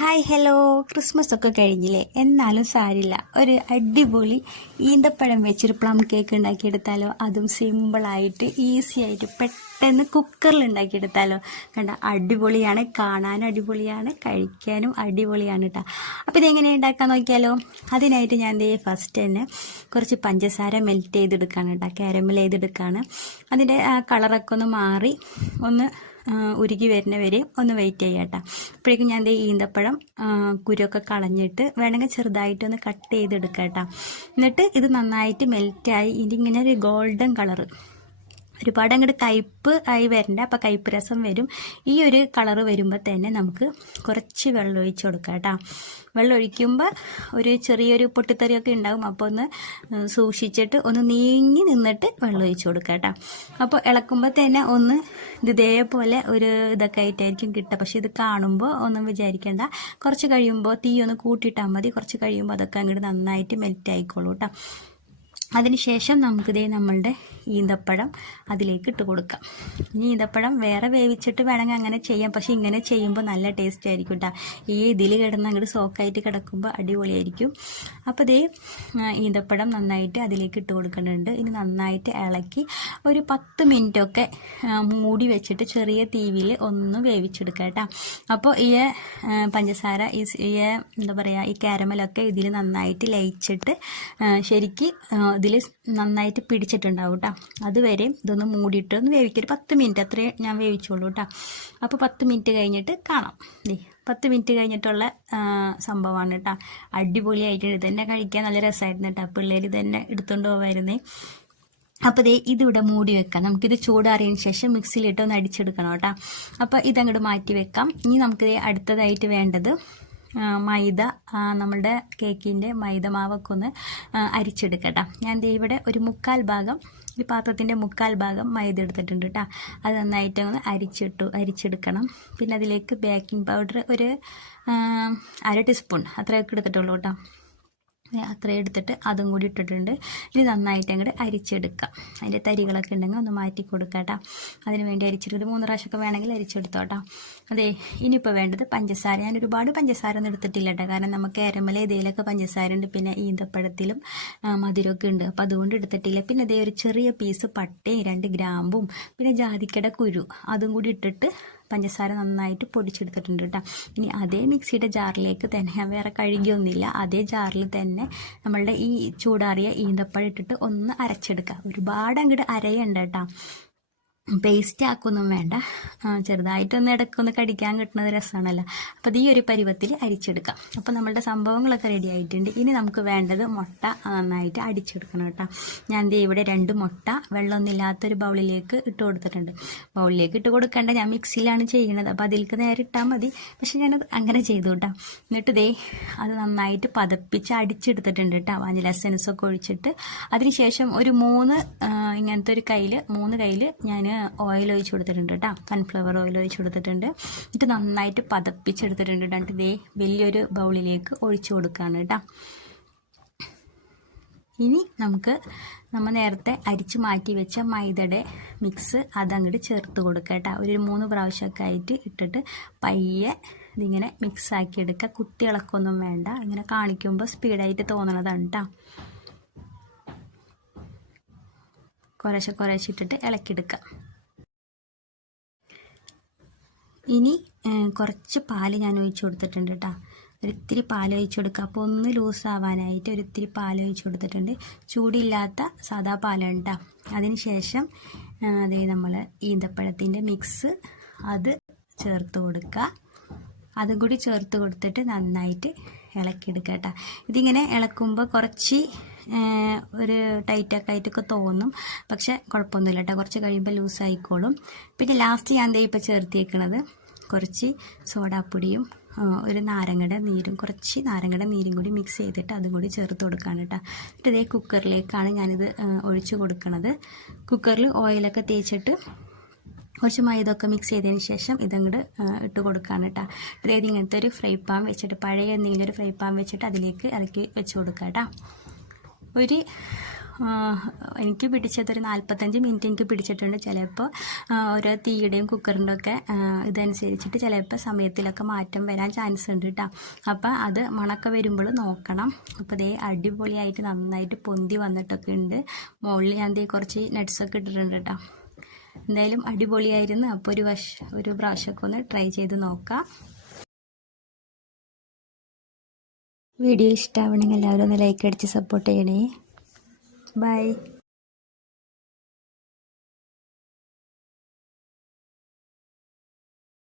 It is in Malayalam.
ഹായ് ഹലോ, ക്രിസ്മസ് ഒക്കെ കഴിഞ്ഞില്ലേ? എന്നാലും സാരില്ല, ഒരു അടിപൊളി ഈന്തപ്പഴം വെച്ചൊരു പ്ലം കേക്ക് ഉണ്ടാക്കിയെടുത്താലോ? അതും സിമ്പിളായിട്ട് ഈസി ആയിട്ട് പെട്ടെന്ന് കുക്കറിൽ ഉണ്ടാക്കിയെടുത്താലോ? കണ്ട, അടിപൊളിയാണ്, കാണാനും അടിപൊളിയാണ്, കഴിക്കാനും അടിപൊളിയാണ് കേട്ടോ. അപ്പോൾ ഇതെങ്ങനെ ഉണ്ടാക്കാൻ നോക്കിയാലോ? അതിനായിട്ട് ഞാൻ ഫസ്റ്റ് തന്നെ കുറച്ച് പഞ്ചസാര മെൽറ്റ് ചെയ്തെടുക്കുകയാണ് കേട്ടോ, കാരമൽ ചെയ്തെടുക്കുകയാണ്. അതിൻ്റെ കളറൊക്കെ ഒന്ന് മാറി ഒന്ന് ഉരുകി വരുന്നവരെ ഒന്ന് വെയിറ്റ് ചെയ്യാം കേട്ടോ. അപ്പോഴേക്കും ഞാൻ ഈന്തപ്പഴം കുരുവൊക്കെ കളഞ്ഞിട്ട് വേണമെങ്കിൽ ചെറുതായിട്ടൊന്ന് കട്ട് ചെയ്തെടുക്കാം കേട്ടോ. എന്നിട്ട് ഇത് നന്നായിട്ട് മെൽറ്റായി ഇതിങ്ങനെ ഒരു ഗോൾഡൻ കളറ്, ഒരുപാട് അങ്ങോട്ട് കയ്പ്പ് ആയി വരണ്ട, അപ്പോൾ കയ്പ്പ് രസം വരും. ഈ ഒരു കളറ് വരുമ്പോൾ തന്നെ നമുക്ക് കുറച്ച് വെള്ളം ഒഴിച്ച് കൊടുക്കാം കേട്ടോ. വെള്ളം ഒഴിക്കുമ്പോൾ ഒരു ചെറിയൊരു പൊട്ടിത്തെറിയൊക്കെ ഉണ്ടാകും, അപ്പോൾ ഒന്ന് സൂക്ഷിച്ചിട്ട് ഒന്ന് നീങ്ങി നിന്നിട്ട് വെള്ളം ഒഴിച്ച് കൊടുക്കാം കേട്ടോ. അപ്പോൾ ഇളക്കുമ്പോൾ തന്നെ ഒന്ന് ഇതേപോലെ ഒരു ഇതൊക്കെ ആയിട്ടായിരിക്കും കിട്ടുക. പക്ഷെ ഇത് കാണുമ്പോൾ ഒന്നും വിചാരിക്കേണ്ട, കുറച്ച് കഴിയുമ്പോൾ തീ ഒന്ന് കൂട്ടിയിട്ടാൽ മതി. കുറച്ച് കഴിയുമ്പോൾ അതൊക്കെ അങ്ങോട്ട് നന്നായിട്ട് മെൽറ്റ് ആയിക്കോളൂ കേട്ടോ. അതിനുശേഷം നമുക്കിതേ നമ്മളുടെ ഈന്തപ്പഴം അതിലേക്ക് ഇട്ട് കൊടുക്കാം. ഇനി ഈന്തപ്പഴം വേറെ വേവിച്ചിട്ട് വേണമെങ്കിൽ അങ്ങനെ ചെയ്യാം, പക്ഷെ ഇങ്ങനെ ചെയ്യുമ്പോൾ നല്ല ടേസ്റ്റ് ആയിരിക്കും കേട്ടോ. ഈ ഇതിൽ കിടന്ന് അങ്ങോട്ട് സോക്കായിട്ട് കിടക്കുമ്പോൾ അടിപൊളിയായിരിക്കും. അപ്പോൾ ഇതേ ഈന്തപ്പഴം നന്നായിട്ട് അതിലേക്ക് ഇട്ട് കൊടുക്കുന്നുണ്ട്. ഇനി നന്നായിട്ട് ഇളക്കി ഒരു 10 മിനിറ്റൊക്കെ മൂടി വെച്ചിട്ട് ചെറിയ തീയിൽ ഒന്ന് വേവിച്ചെടുക്കാം കേട്ടോ. അപ്പോൾ ഈ പഞ്ചസാര എന്താ പറയുക, ഈ കാരമലൊക്കെ ഇതിൽ നന്നായിട്ട് ലയിച്ചിട്ട് ശരിക്ക് ഇതിൽ നന്നായിട്ട് പിടിച്ചിട്ടുണ്ടാവും കേട്ടോ. അതുവരെ ഇതൊന്ന് മൂടിയിട്ട് ഒന്ന് വേവിക്കുക. ഒരു 10 മിനിറ്റ് അത്രേ ഞാൻ വേവിച്ചോളൂ കേട്ടോ. അപ്പോൾ 10 മിനിറ്റ് കഴിഞ്ഞിട്ട് കാണാം. 10 മിനിറ്റ് കഴിഞ്ഞിട്ടുള്ള സംഭവമാണ് കേട്ടോ. അടിപൊളിയായിട്ട് ഇത് തന്നെ കഴിക്കാൻ നല്ല രസമായിരുന്നു കേട്ടോ. പിള്ളേർ തന്നെ എടുത്തുകൊണ്ട് പോവായിരുന്നേ. അപ്പോൾ ഇതിവിടെ മൂടി വെക്കാം. നമുക്കിത് ചൂടാറിയതിന് ശേഷം മിക്സിയിലിട്ട് ഒന്ന് അടിച്ചെടുക്കണം കേട്ടോ. അപ്പോൾ ഇതങ്ങോട്ട് മാറ്റി വെക്കാം. ഇനി നമുക്കിത് അടുത്തതായിട്ട് വേണ്ടത് മൈദ, നമ്മുടെ കേക്കിൻ്റെ മൈദ മാവൊക്കെ ഒന്ന് അരിച്ചെടുക്കട്ടോ. ഞാൻ ഇവിടെ ഒരു 1/4 ഭാഗം, ഈ പാത്രത്തിൻ്റെ 1/4 ഭാഗം മൈദ എടുത്തിട്ടുണ്ട് കേട്ടോ. അത് നന്നായിട്ട് ഒന്ന് അരിച്ചെടുക്കണം. പിന്നെ അതിലേക്ക് ബേക്കിംഗ് പൗഡർ ഒരു 1/2 ടീസ്പൂൺ അത്രയൊക്കെ എടുത്തിട്ടുള്ളൂ കേട്ടോ. അത്രയും എടുത്തിട്ട് അതും കൂടി ഇട്ടിട്ടുണ്ട്. ഇനി നന്നായിട്ട് അങ്ങോട്ട് അരിച്ചെടുക്കാം. അതിൻ്റെ തരികളൊക്കെ ഉണ്ടെങ്കിൽ ഒന്ന് മാറ്റി കൊടുക്കാം കേട്ടോ. അതിന് വേണ്ടി അരിച്ചെടുത്ത് 3 പ്രാവശ്യമൊക്കെ വേണമെങ്കിൽ അരിച്ചെടുത്തോ കേട്ടോ. ഇനിയിപ്പോൾ വേണ്ടത് പഞ്ചസാര. ഞാൻ ഒരുപാട് പഞ്ചസാര ഒന്നും എടുത്തിട്ടില്ല കേട്ടോ, കാരണം നമുക്ക് എരമല ഇതിലൊക്കെ പഞ്ചസാര ഉണ്ട്, പിന്നെ ഈന്തപ്പഴത്തിലും മധുരമൊക്കെ ഉണ്ട്, അപ്പോൾ അതുകൊണ്ട് എടുത്തിട്ടില്ല. പിന്നെ ഒരു ചെറിയ പീസ് പട്ടയും 2 ഗ്രാമ്പും പിന്നെ ജാതിക്കയുടെ കുരു അതും കൂടി ഇട്ടിട്ട് പഞ്ചസാര നന്നായിട്ട് പൊടിച്ചെടുത്തിട്ടുണ്ട് കേട്ടോ. ഇനി അതേ മിക്സിയുടെ ജാറിലേക്ക് തന്നെ, ഞാൻ വേറെ കഴുകിയൊന്നുമില്ല, അതേ ജാറിൽ തന്നെ നമ്മളുടെ ഈ ചൂടാറിയ ഈന്തപ്പഴം ഇട്ടിട്ട് ഒന്ന് അരച്ചെടുക്കുക. ഒരുപാട് അങ്ങോട്ട് അരയണ്ട കേട്ടോ, പേസ്റ്റ് ആക്കൊന്നും വേണ്ട. ചെറുതായിട്ടൊന്ന് ഇടയ്ക്കൊന്ന് കടിക്കാൻ കിട്ടുന്നത് രസമാണല്ലോ. അപ്പോൾ ഈ ഒരു പരുവത്തിൽ അരിച്ചെടുക്കാം. അപ്പോൾ നമ്മളുടെ സംഭവങ്ങളൊക്കെ റെഡി ആയിട്ടുണ്ട്. ഇനി നമുക്ക് വേണ്ടത് മുട്ട നന്നായിട്ട് അടിച്ചെടുക്കണം കേട്ടോ. ഞാൻ ഇവിടെ 2 മുട്ട വെള്ളമൊന്നുമില്ലാത്തൊരു ബൗളിലേക്ക് ഇട്ട് കൊടുത്തിട്ടുണ്ട്. ബൗളിലേക്ക് ഇട്ട് കൊടുക്കേണ്ട, ഞാൻ മിക്സിയിലാണ് ചെയ്യുന്നത്, അപ്പോൾ അതിലേക്ക് നേരെ ഇട്ടാൽ മതി. പക്ഷെ ഞാനത് അങ്ങനെ ചെയ്തു കേട്ടോ. എന്നിട്ട് അത് നന്നായിട്ട് പതപ്പിച്ച് അടിച്ചെടുത്തിട്ടുണ്ട് കേട്ടോ, വാനില എസൻസൊക്കെ ഒഴിച്ചിട്ട്. അതിനുശേഷം ഒരു 3 ഇങ്ങനത്തെ ഒരു കയ്യിൽ 3 കയ്യിൽ ഞാൻ ഓയിൽ ഒഴിച്ച് കൊടുത്തിട്ടുണ്ട് കേട്ടോ. സൺഫ്ലവർ ഓയിൽ ഒഴിച്ച് കൊടുത്തിട്ടുണ്ട്. എന്നിട്ട് നന്നായിട്ട് പതപ്പിച്ചെടുത്തിട്ടുണ്ട്. എന്നിട്ട് വലിയൊരു ബൗളിലേക്ക് ഒഴിച്ചു കൊടുക്കുകയാണ് കേട്ടോ. ഇനി നമ്മൾ നേരത്തെ അരിച്ച് മാറ്റി വെച്ച മൈദയുടെ മിക്സ് അതങ്ങോട്ട് ചേർത്ത് കൊടുക്കുക കേട്ടോ. ഒരു 3 പ്രാവശ്യമൊക്കെ ആയിട്ട് ഇട്ടിട്ട് പയ്യെ ഇതിങ്ങനെ മിക്സ് ആക്കി എടുക്കുക. കുത്തി ഇളക്കൊന്നും വേണ്ട, ഇങ്ങനെ കാണിക്കുമ്പോൾ സ്പീഡായിട്ട് തോന്നണതാണ് കേട്ടോ. കുറേശ്ശെ ഇട്ടിട്ട് ഇളക്കിയെടുക്കുക. ഇനി കുറച്ച് പാല് ഞാൻ ഒഴിച്ച് കൊടുത്തിട്ടുണ്ട് കേട്ടോ. ഒരിത്തിരി പാൽ ഒഴിച്ച് കൊടുക്കുക. അപ്പോൾ ഒന്ന് ലൂസാവാനായിട്ട് ഒരിത്തിരി പാൽ ഒഴിച്ച് കൊടുത്തിട്ടുണ്ട്. ചൂടില്ലാത്ത സാദാ പാലാണ് കേട്ടോ. അതിന് ശേഷം നമ്മൾ ഈന്തപ്പഴത്തിൻ്റെ മിക്സ് അത് ചേർത്ത് കൊടുക്കുക. അതും കൂടി ചേർത്ത് കൊടുത്തിട്ട് നന്നായിട്ട് ഇളക്കിയെടുക്കുക കേട്ടോ. ഇതിങ്ങനെ ഇളക്കുമ്പോൾ കുറച്ച് ഒരു ടൈറ്റൊക്കെ ആയിട്ടൊക്കെ തോന്നും, പക്ഷെ കുഴപ്പമൊന്നുമില്ല കേട്ടോ. കുറച്ച് കഴിയുമ്പോൾ ലൂസായിക്കോളും. പിന്നെ ലാസ്റ്റ് ഞാൻ ഇപ്പോൾ ചേർത്തിയേക്കണത് കുറച്ച് സോഡാപ്പൊടിയും ഒരു നാരങ്ങയുടെ നീരും, കുറച്ച് നാരങ്ങയുടെ നീരും കൂടി മിക്സ് ചെയ്തിട്ട് അതും കൂടി ചേർത്ത് കൊടുക്കുകയാണ് കേട്ടോ. എന്നിട്ട് കുക്കറിലേക്കാണ് ഞാനിത് ഒഴിച്ച് കൊടുക്കുന്നത്. കുക്കറിൽ ഓയിലൊക്കെ തേച്ചിട്ട് കുറച്ച് മൈദൊക്കെ മിക്സ് ചെയ്തതിന് ശേഷം ഇതങ്ങോട്ട് ഇട്ട് കൊടുക്കുകയാണ് കേട്ടോ. ഇങ്ങനത്തെ ഒരു ഫ്രൈ പാൻ വെച്ചിട്ട്, പഴയ എന്തെങ്കിലും ഒരു ഫ്രൈ പാൻ വെച്ചിട്ട് അതിലേക്ക് ഇറക്കി വെച്ച് കൊടുക്കുക കേട്ടോ. ഒരു എനിക്ക് പിടിച്ചതൊരു 45 മിനിറ്റ് എനിക്ക് പിടിച്ചിട്ടുണ്ട്. ചിലപ്പോൾ ഓരോ തീയുടെയും കുക്കറിൻ്റെ ഒക്കെ ഇതനുസരിച്ചിട്ട് ചിലപ്പോൾ സമയത്തിലൊക്കെ മാറ്റം വരാൻ ചാൻസ് ഉണ്ട് കേട്ടോ. അപ്പോൾ അത് മണക്ക വരുമ്പോൾ നോക്കണം. അപ്പോൾ ഇതേ അടിപൊളിയായിട്ട് നന്നായിട്ട് പൊന്തി വന്നിട്ടൊക്കെ ഉണ്ട്. മുകളിൽ ഞാൻ കുറച്ച് നട്ട്സൊക്കെ ഇട്ടിട്ടുണ്ട് കേട്ടോ. എന്തായാലും അടിപൊളിയായിരുന്നു. അപ്പോൾ ഒരു പ്രാവശ്യമൊക്കെ ഒന്ന് ട്രൈ ചെയ്ത് നോക്കാം. വീഡിയോ ഇഷ്ടമാവണമെങ്കിൽ എല്ലാവരും ഒന്ന് ലൈക്ക് അടിച്ച് സപ്പോർട്ട് ചെയ്യണേ. ബൈ.